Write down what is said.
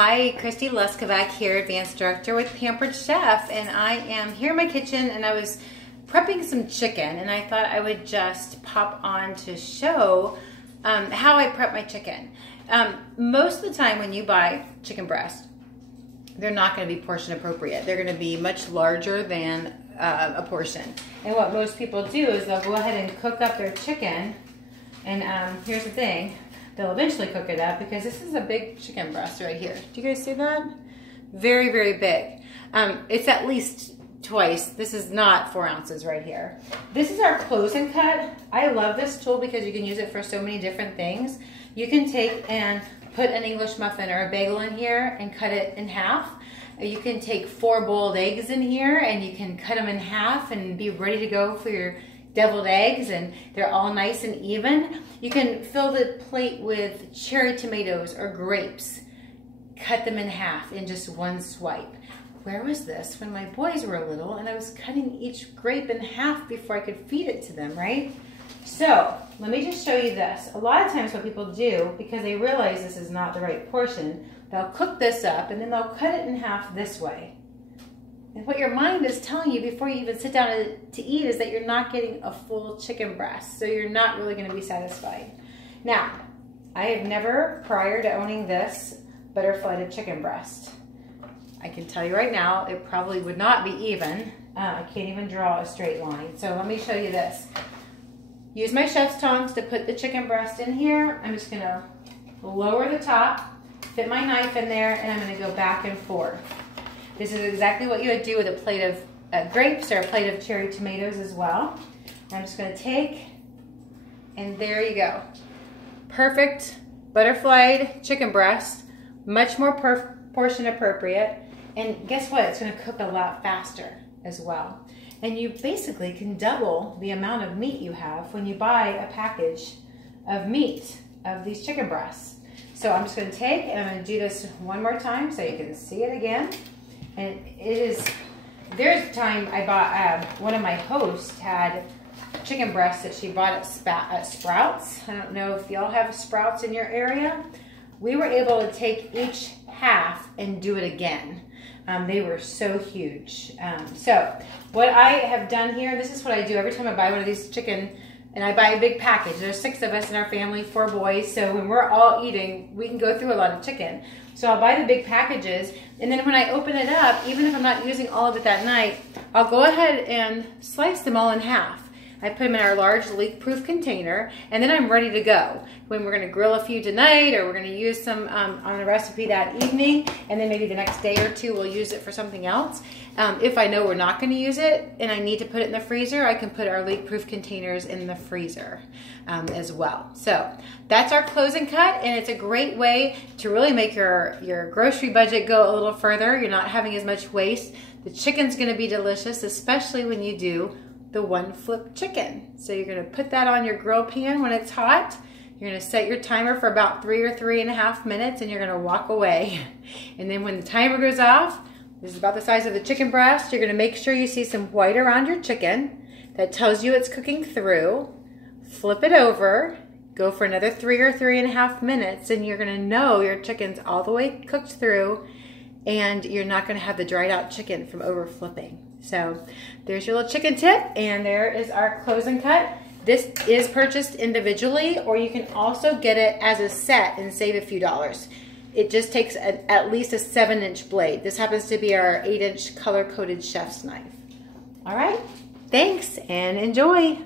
Hi, Christy Leskovac here, Advanced Director with Pampered Chef, and I am here in my kitchen and I was prepping some chicken and I thought I would just pop on to show how I prep my chicken. Most of the time when you buy chicken breast, they're not going to be portion appropriate. They're going to be much larger than a portion. And what most people do is they'll go ahead and cook up their chicken, and here's the thing. They'll eventually cook it up because this is a big chicken breast right here. Do you guys see that? Very, very big. It's at least twice. This is not 4 ounces right here. This is our close and cut. I love this tool because you can use it for so many different things. You can take and put an English muffin or a bagel in here and cut it in half. You can take 4 boiled eggs in here and you can cut them in half and be ready to go for your deviled eggs, and they're all nice and even. You can fill the plate with cherry tomatoes or grapes. Cut them in half in just one swipe. Where was this when my boys were little and I was cutting each grape in half before I could feed it to them, right? So let me just show you this. A lot of times what people do, because they realize this is not the right portion, they'll cook this up and then they'll cut it in half this way. And what your mind is telling you before you even sit down to eat is that you're not getting a full chicken breast. So you're not really going to be satisfied. Now, I have never, prior to owning this, butterflied a chicken breast. I can tell you right now, it probably would not be even. I can't even draw a straight line. So let me show you this. Use my chef's tongs to put the chicken breast in here. I'm just going to lower the top, fit my knife in there, and I'm going to go back and forth. This is exactly what you would do with a plate of grapes or a plate of cherry tomatoes as well. I'm just going to take, and there you go. Perfect butterflied chicken breast, much more portion appropriate. And guess what? It's going to cook a lot faster as well. And you basically can double the amount of meat you have when you buy a package of meat of these chicken breasts. So I'm just going to take, and I'm going to do this one more time so you can see it again. And there's a time I bought, one of my hosts had chicken breasts that she bought at Sprouts. I don't know if y'all have Sprouts in your area. We were able to take each half and do it again. They were so huge. So what I have done here, this is what I do every time I buy one of these chicken, and I buy a big package. There's 6 of us in our family, 4 boys, so when we're all eating, we can go through a lot of chicken. So I'll buy the big packages, and then when I open it up, even if I'm not using all of it that night, I'll go ahead and slice them all in half. I put them in our large leak-proof container, and then I'm ready to go. When we're gonna grill a few tonight, or we're gonna use some on the recipe that evening, and then maybe the next day or two we'll use it for something else. If I know we're not gonna use it, and I need to put it in the freezer, I can put our leak-proof containers in the freezer as well. So that's our close and cut, and it's a great way to really make your grocery budget go a little further. You're not having as much waste. The chicken's gonna be delicious, especially when you do the one flip chicken. So you're gonna put that on your grill pan when it's hot. You're gonna set your timer for about 3 or 3.5 minutes, and you're gonna walk away. And then when the timer goes off, this is about the size of the chicken breast, you're gonna make sure you see some white around your chicken. That tells you it's cooking through. Flip it over, go for another 3 or 3.5 minutes, and you're gonna know your chicken's all the way cooked through, and you're not gonna have the dried out chicken from over flipping. So there's your little chicken tip, and there is our close and cut. This is purchased individually, or you can also get it as a set and save a few dollars. It just takes at least a 7-inch blade. This happens to be our 8-inch color-coded chef's knife. All right, thanks and enjoy.